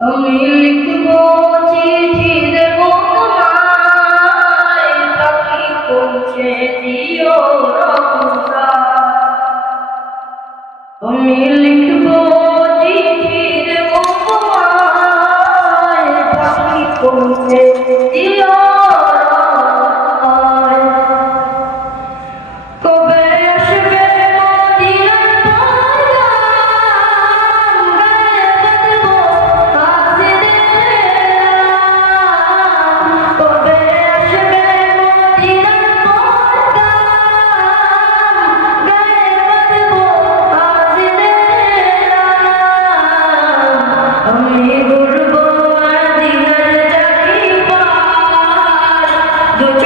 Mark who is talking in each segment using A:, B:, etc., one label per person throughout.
A: আমি লিখব চিঠি দেব তোমায় পাখি পৌঁছে চিঠি your.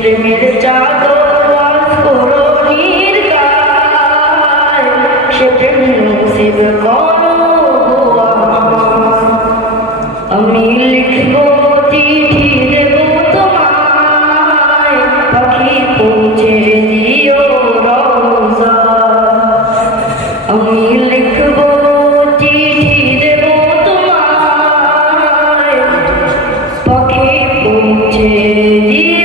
A: প্রেমের চাদর করো নির্গার সে প্রেমের সেব কর। পক্ষে পৌঁছে দিয়ে